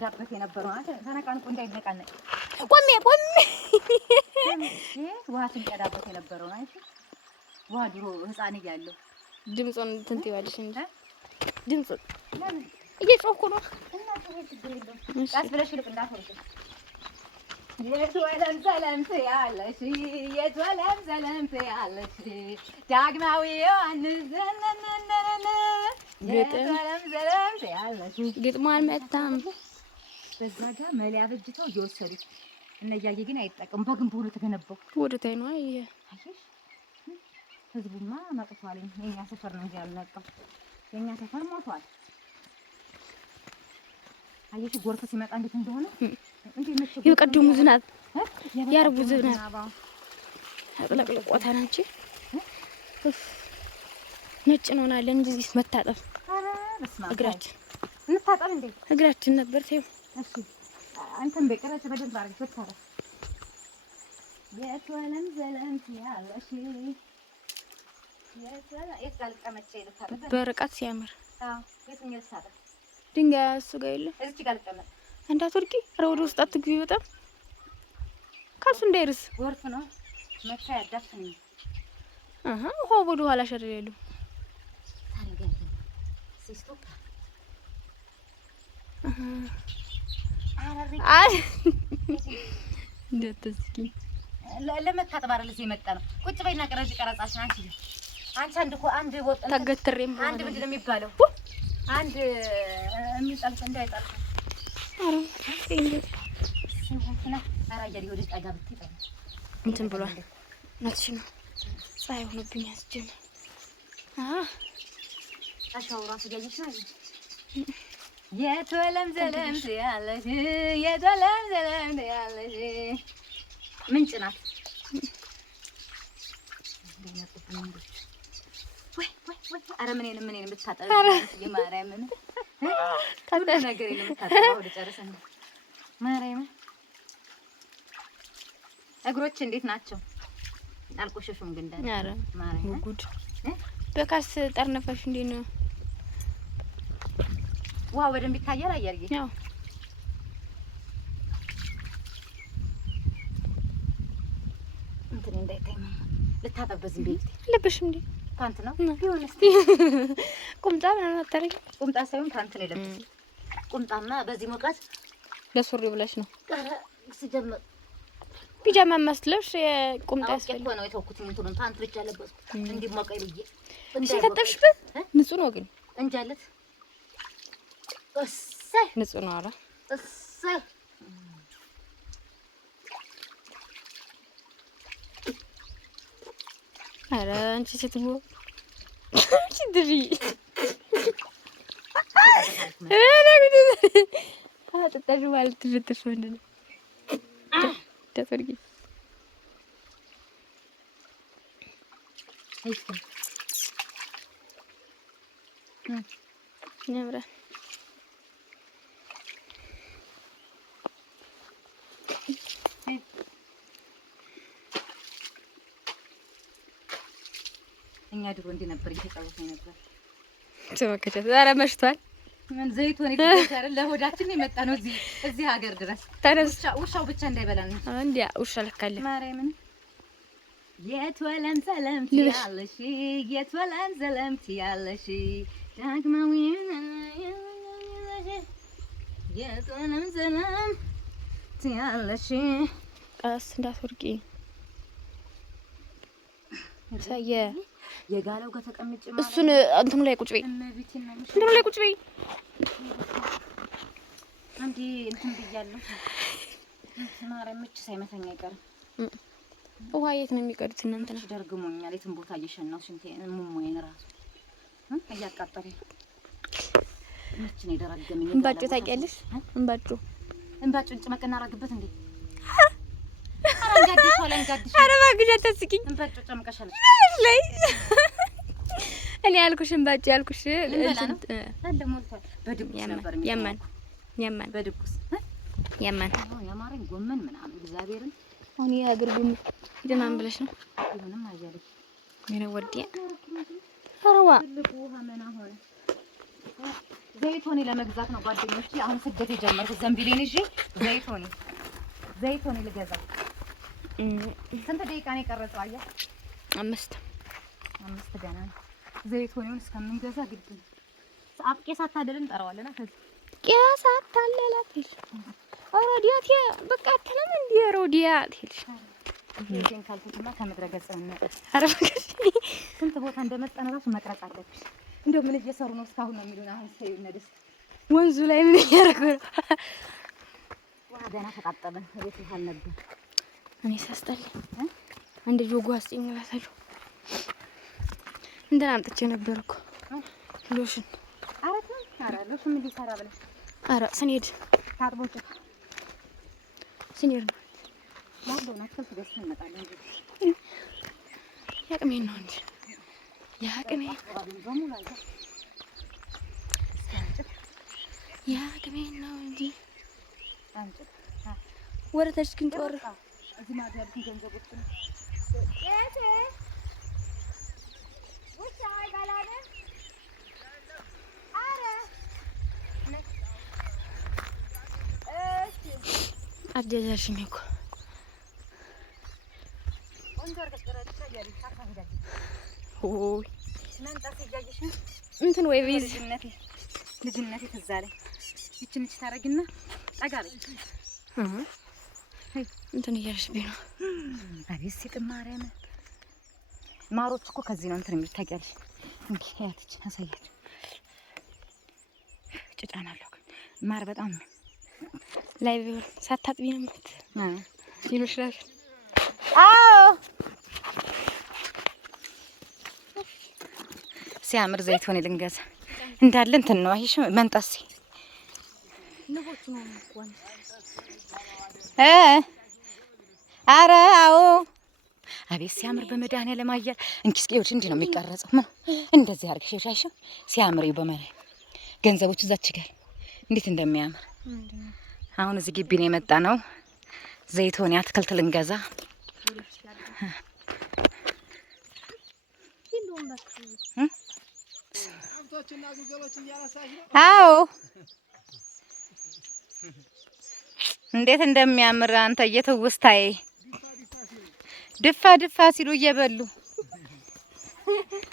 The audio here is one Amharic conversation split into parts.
ሲቀዳበት የነበረው ተነቃንቆ እንዳይነቃነቅ ቆሜ ውሃ ሲቀዳበት የነበረው አይደል? ውሃ ድሮ ህፃን እያለሁ ድምፁን እንትን ትይዋለሽ እንጂ ድምፁን ለምን እየጮኩ ነው። ቀስ ብለሽ ልቅ እንዳትወርጂ። የትወለም ሰለምት ያለሽ የትወለም ሰለምት ያለሽ ዳግማዊ ዮሐንስ ዘነነነነ የትወለም ሰለምት ያለሽ ግጥሙ አልመጣም። በዛ ጋር መለያ በጅተው እየወሰዱት እነያየ ግን አይጠቀሙ። በግንቡ ነው የተገነባው። ወደ ታይ ነው አይ ህዝቡማ መጥቷል። የኛ ሰፈር ነው እንጂ ያልነቀው የኛ ሰፈር ሞቷል። አየሽ ጎርፍ ሲመጣ እንዴት እንደሆነ የቀድሙ ዝናብ ያርቡ ዝናብ አጥለቅልቆታል። አንቺ ነጭ እንሆናለን እንጂ እዚህ መታጠብ እግራችን እንታጠብ እንዴ እግራችን ነበር ተይው። እሺ አንተም በቀረች በደንብ አድርገሽ ወጣረ የትወለም ዘለምት ያለሽ በርቀት ሲያምር የትኛው ልታጠብ ድንጋይ እሱ ጋር የለም። እዚህ ጋር ልቀመጥ እንዳትወድቂ። ኧረ ወደ ውስጥ አትግቢ። በጣም ካልሱ እንዳይርስ ጎርፍ ነው መካ ያዳፍኝ። ውሃው ወደ ኋላ ሸረር ያለው እንደተስኪ ለመታጠብ አይደል እዚህ የመጣ ነው። ቁጭ በይና ቀረጂ ቀረጻችን አንቺ አንድ ወጥ ተገትሬም አንድ ምንድን ነው የሚባለው? አንድ የሚጠልቅ እንዳይጠልቅ እንትን ብሏል። እውነትሽ ነው። ፀሐይ ሆኖብኝ አስጀመረ። አሻው ራሱ እያየሽ ነው። የትወለም ዘለምት ያለሽ የትወለም ዘለምት ያለሽ ምንጭ ናት። ኧረ ምኔን ብታጠብ የማርያምን ሁሉ ነገር የምታጠብ ወደ ጨርሰን ማርያምን። እግሮች እንዴት ናቸው? አልቆሸሹም ግን እንደ ኧረ ማርያም ጉድ በካስ ጠርነፈሽ እንዴት ነው? ውሃው በደንብ ይታያል። አየርዬ ያው እንትን እንዳይታይ ልታጠብ በዚህ ቤት አለብሽም እንዴ? ፓንት ነው ቢሆን እስቲ ቁምጣ ምናምን አታረጊ? ቁምጣ ሳይሆን ፓንት ነው የለበስኩት። ቁምጣማ በዚህ ሙቀት ለሱሪ ብለሽ ነው? ኧረ ሲጀመር ፒጃማ መስለሽ የቁምጣ ያስፈልግ ነው የተውኩት። እንትኑን ፓንት ብቻ ለበስኩት እንዲሞቀኝ ብዬ። እሺ ከተብሽበት ንጹህ ነው ግን እንጃለት እሰይ ንጹህ ነው። ኧረ እሰይ ኧረ አንቺ ሴትዮ አንቺ ድሪ አጥጣሽ ማለት ትፍትፍ ምንድን ነው ተፈርጊ አይስ ያምራል። እኛ ድሮ እንዲህ ነበር እየተጫወትን ነበር። ተመከተ ዛሬ መሽቷል። ምን ዘይቶን ይተሳሰረ ለሆዳችን የመጣ ነው እዚህ ሀገር ድረስ ተነስ። ውሻው ብቻ እንዳይበላን እንዴ ውሻ ለካለ ማርያምን የትወለም ሰለምት ያለሽ የትወለም ሰለምት ያለሽ ዳግማዊ የትወለም ሰለምት ያለሽ ቀስ እንዳትወርቂ ሳየ የጋለው ጋር ተቀምጬ እሱን እንትኑ ላይ ቁጭ በይ። እንትኑ ላይ ቁጭ በይ። አንዴ እንትን ብያለሁ። ማርያም ምች ሳይመታኝ አይቀርም። ውሃ የት ነው የሚቀዱት እናንተ? ነው ደርግሞኛል። የትም ቦታ እየሸናው ሽንቴ ሙሙዬን ራሱ እያቃጠለኝ ምች ነው የደረገመኝ። እንባጮ ታውቂያለሽ? እንባጮ ጭመቅ እናደርግበት እንዴ? አንጋዲሽ ወላ አንጋዲሽ። ኧረ እባክሽ አታስቂኝ። እንባጮ ጨምቀሻለሽ ላይ እኔ ያልኩሽ እንባጮ ያልኩሽ አለ ሞልቷል። በድቁስ ነበር ያማን በድቁስ ያማን ያማረኝ ጎመን ምናምን እግዚአብሔርን አሁን የሀገር ጉም ይደማን ብለሽ ነው ምንም አያለሽ ምን ወዲያ አረዋ ልቁ ሀመና ሆነ ዘይቶኔ ለመግዛት ነው ጓደኞቼ። አሁን ስደት የጀመርኩት ዘንቢሌን ይዤ ዘይቶኔ ልገዛ። ስንት ደቂቃ ነው የቀረጸው? አየህ 5 ገና ነው። ዘይቶኔውን እስከምንገዛ ግድ ነው። አብቄ ሳታደልን እንጠራዋለን። ከዚህ ቄስ አታለላት ሮዲያት በቃ አትለም እንዴ ሮዲያት ይሄን ካልኩትማ ከምድረ ገጽ ነው። ኧረ ስንት ቦታ እንደመጣን እራሱ መቅረጽ አለብሽ። እንደው ምን እየሰሩ ነው እስካሁን ነው የሚሉን። አሁን ሰው ይነድስ ወንዙ ላይ ምን እያደረጉ ነው? ውሃ ገና ተቃጠለን። ቤት ውሃ አልነበር። እኔ ሳስጠልኝ አንድ ጆጎ አስጤኝ እላታለሁ። እንትን አምጥቼ ነበር እኮ ሎሽን። ኧረ ሎሽን ምን ሊሰራ ብለሽ? ኧረ ስንሄድ ታጥቦ ጭቃ ስንሄድ ነው ያለውን አትክልት ገዝተን እንመጣለን። ያቅሜን ነው እንጂ ያቅሜን ነው እንጂ ወረታች ግን ጦር እዚህ ማድረግን ገንዘቦች ነው አደረሽኝ እኮ ኦይ እንትን ወይ ቢዝ ልጅነቴ ትዝ አለኝ። ይችን እቺ ታረጊና ጠጋ በይ እንትን እያልሽብኝ ነው። አቤት ሲጥም ማርያም ማሮች እኮ ከዚህ ነው እንትን የሚል ታውቂያለሽ። እንግዲህ ያትች አሳያችሁ ጭጫናለሁ። ማር በጣም ነው ላይ ቢሆን ሳታጥቢ ነው ማለት ይሉሽላል። አዎ ሲያምር ዘይቶኔ ልንገዛ እንዳለ እንትን ነው አይሽ መንጣሴ ንቦቹ ነው እንኳን ኧረ አዎ አቤት ሲያምር በመድኃኒዓለም አየር እንኪ እስኪ ይኸውልሽ እንዲህ ነው የሚቀረጸው። ምን እንደዚህ አድርገሽ ይሻሽ ሲያምር በመድኃኒዓለም ገንዘቦቹ እዛች ጋር እንዴት እንደሚያምር አሁን እዚህ ግቢ ነው የመጣ ነው። ዘይቶኔ አትክልት ልንገዛ አዎ እንዴት እንደሚያምር አንተ እየተውስታዬ ድፋ ድፋ ሲሉ እየበሉ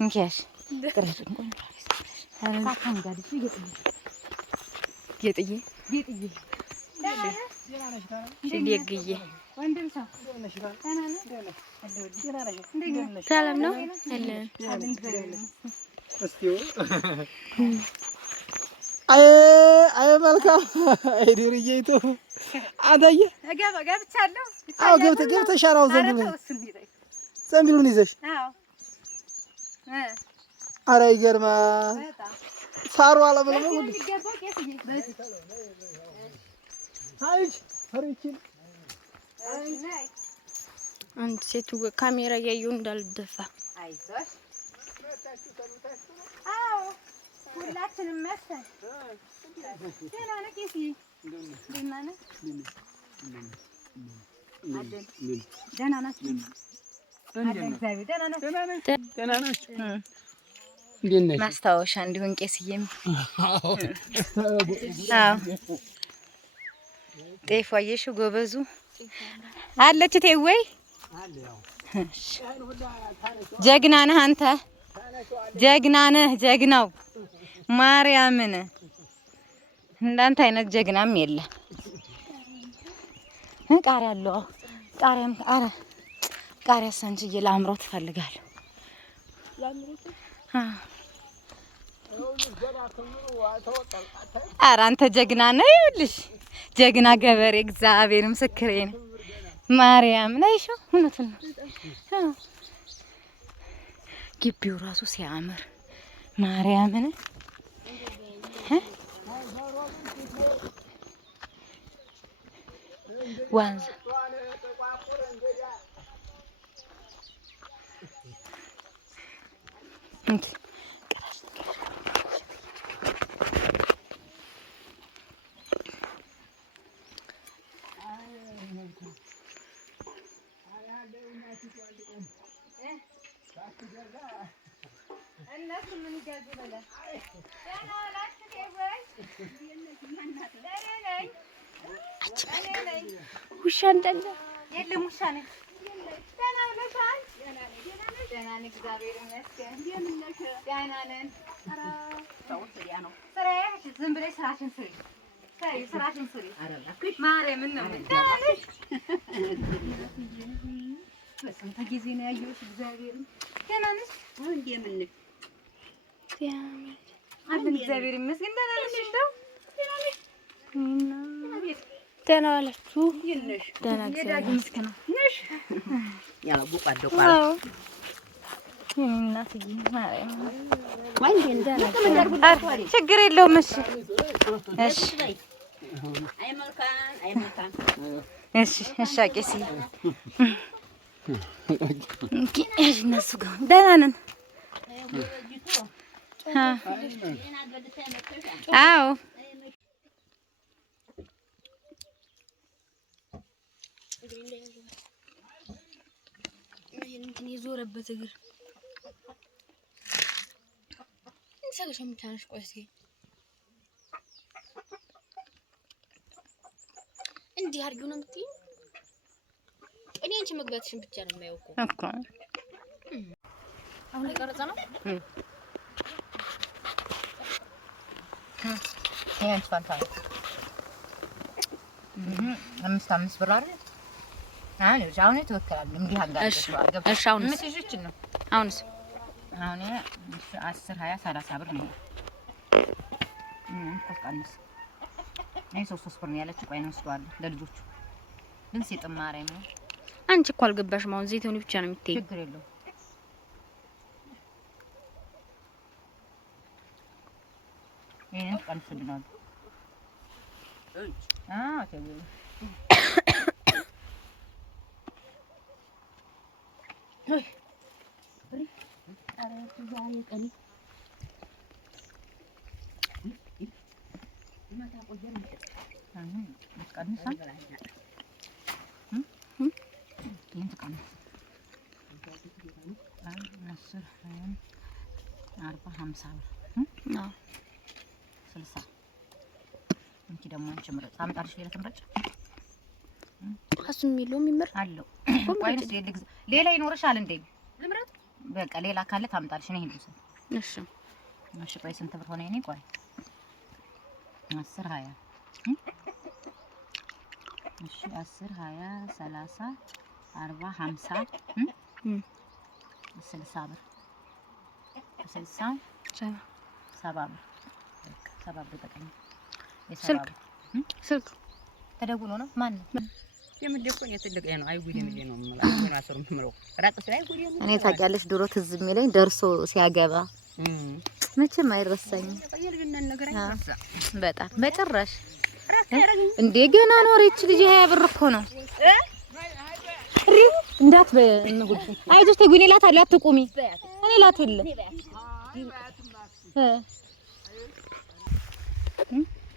እንኪያሽ ጌጥዬ ደግዬ ሰላም ነው አይ መልካም አይ ዱርዬቱ አንተዬ ገብቻለሁ። አዎ ገብተሻል። አዎ ዘንቢሉን ይዘሽ ኧረ ይገርማል። ሳሩ አለምልሞ አንድ ሴቱ ካሜራ እያየሁ እንዳልደፋ አይዞሽ። አዎ ሁላችንም መሰል ደህና ነህ ቄስዬ? ደህና ነህ? ደህና ናችሁ? ደህና ናችሁ? ማስታወሻ እንዲሆን ቄስዬም ጤፍ አየሽው ጎበዙ አለች እቴወይ ጀግና ነህ አንተ ጀግና ነህ ጀግናው ማርያምን እንዳንተ አይነት ጀግናም የለም። ቃሪያ አለው ቃሪያም ቃሪያ ሰንችዬ ላምሮት እፈልጋለሁ። ኧረ አንተ ጀግና ነህ። ይኸውልሽ ጀግና ገበሬ እግዚአብሔር ምስክሬ ነው። ማርያም ነይሽ እውነቱን ነው። ግቢው ራሱ ሲያምር ማርያምን ዋንዛ እነሱ ምን ይገዙ ብለህ ውሻ እንዳለ የለም ውሻ ነኝ። ደህና ነሻል? ደህና ነኝ እግዚአብሔር ይመስገን። ደህና ነን። ስራዬ ዝም ብለሽ ስራሽን ስሪ። ስራሽን ስሪ። ማርያምን ነው ደህና ነሽ? በስንት ጊዜ ነው ያየሁሽ? እግዚአብሔርን ደህና ነሽ? እንደምን ነሽ? አለን እግዚአብሔር ይመስገን። ደህና ነሽ? እንደው ደህና ዋላችሁ? ደህና እግዚአብሔር ይመስገን። ነሽ ያው ቡቃዶ ቃል ችግር የለውም። እሺ እሺ እሺ እሺ አቄስዬ እነሱ ጋር ደህና ነን። አዎ እንትን የዞረበት እግር እንሰለሽ የምታነሽ። ቆይ እስኪ እንዲህ አድርጊው ነው የምትይኝ? እኔ አንቺ መግባትሽን ብቻ ነው የማየው እኮ። አሁን የቀረጸ ነው ያንቺ ፋንታ ነው። 5 ብር አይደል? አሁን ተወከላል እንዲህ አጋጭ ነው። እሺ አሁንስ መስጂችን ነው። አሁንስ አሁን 10 20 30 ብር ነው። ተቀንስ ነይ 3 ብር ነው ያለችው። ቆይ እንወስደዋለን ለልጆቹ ምን ሲጥማራ ነው። አንቺ እኮ አልገባሽም። አሁን ዘይቱን ብቻ ነው የምትይኝ። ችግር የለውም። ይሄን ቀንስልናል። ተብሎ ደግሞ አንቺ ምረጥ። ታምጣልሽ ሌላ ትምረጭ። እሱን የሚለው የሚመር አለው። ቆይስ ሌላ ይኖርሻል እንዴ? ልምረጥ። በቃ ሌላ ካለ ታምጣልሽ ነው ይሄን። እሺ እሺ። ቆይ ስንት ብር ሆነ የኔ? ቆይ 10 20 እሺ 10 20 30 40 50 60 ብር 60 70 ብር 70 ብር በቀኝ ስልክ ተደውሎ ነው። ማን ነው የምደቆኝ? የትልቅ ነው። አይጉድ የምዴ ነው ማለት ነው። አሰሩ ምምረው ራቀስ አይጉድ የምዴ። እኔ ታውቂያለሽ፣ ድሮ ትዝ የሚለኝ ደርሶ ሲያገባ መቼም አይረሳኝም። በጣም በጭራሽ እንዴ ገና ኖረች ልጅ 20 ብር እኮ ነው። እንዳት በእንጉድ አይዞሽ ተጉኝ እላታለሁ። አትቁሚ እኔ እላታለሁ።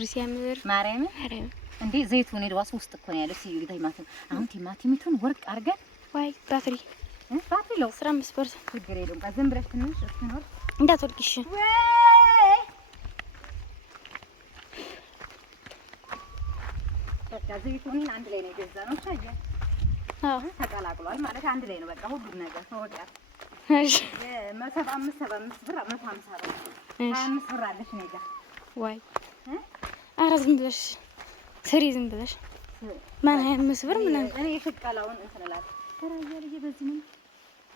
ሩሲያምር ማርያም እንዴ ዘይቱን እራሱ ውስጥ እኮ ነው ያለው። ሲዩ ቲማቲም አሁን ቲማቲሚቱን ወርቅ አድርገን ዋይ ባትሪ ለው 15% ችግር የለውም። ዝም ብለሽ ትንሽ እስኪኖር እንዳትወርቂሽ። በቃ ዘይቱን አንድ ላይ ነው የገዛነው። ታየ ተቀላቅሏል ማለት አንድ ላይ ነው። በቃ ሁሉም ነገር ተወጣ። እሺ 75 ብር 150 ብር 25 ብር አለሽ ነው ጋር ዋይ ኧረ ዝም ብለሽ ስሪ። ዝም ብለሽ ማን 25 ብር ምናምን እኔ የሽቀላውን እንትን እላለሁ። ተራያ ልጅ በዚህ ነው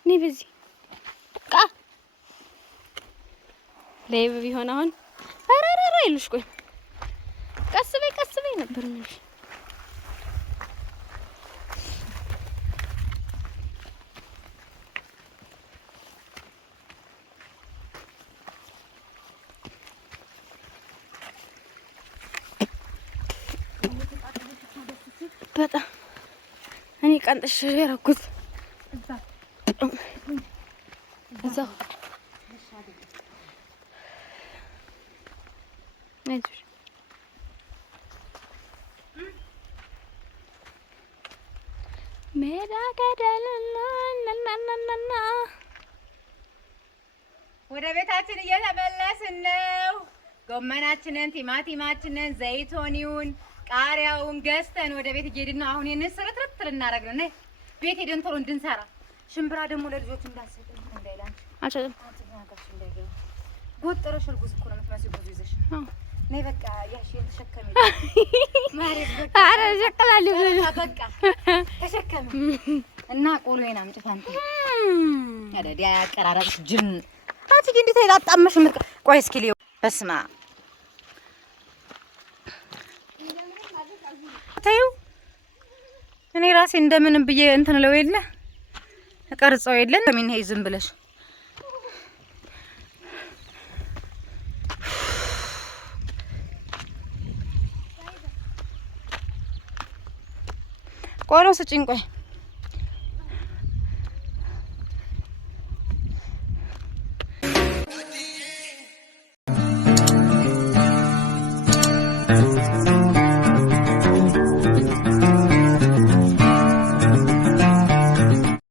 እኔ በዚህ ቃ ላይ ቢሆን አሁን አራራራ ይሉሽ። ቆይ ቀስ በይ ነበር ነው። በጣም እኔ ቀንጥሽ ያረኩት እዛው አይዞሽ። ሜዳ ገደልና ወደ ቤታችን እየተመለስን ነው። ጎመናችንን፣ ቲማቲማችንን፣ ዘይቶኒውን፣ ቃሪያውን ገዝተን ወደ ቤት እየሄድን ነው። አሁን ይሄንን ስርትርት ልናደርግ ነው። ቤት ሄደን ቶሎ እንድንሰራ። ሽምብራ ደግሞ ለልጆቹ እንዳሰጠን እንዳይላንች አልችልም። ጎጥረሽ እርጉዝ እኮ ነው የምትመስዪው። ብዙ ይዘሽ ነይ በቃ ያሽን ተሸከሚ። ማሬት በቃ አረ ሸቀላለሁ በቃ ተሸከሚ እና ቆሎዬን አምጪ ታንተ ያዳዲያ ያቀራራብሽ ጅን አትጂ እንዴት አይላጣመሽ ምት ቆይ እስኪ ሊው በስማ ታዩ እኔ ራሴ እንደምን ብዬ እንትን ለው የለ ቀርጸው የለ ምን ይሄ ዝም ብለሽ ቆሎ ስጪኝ ቆይ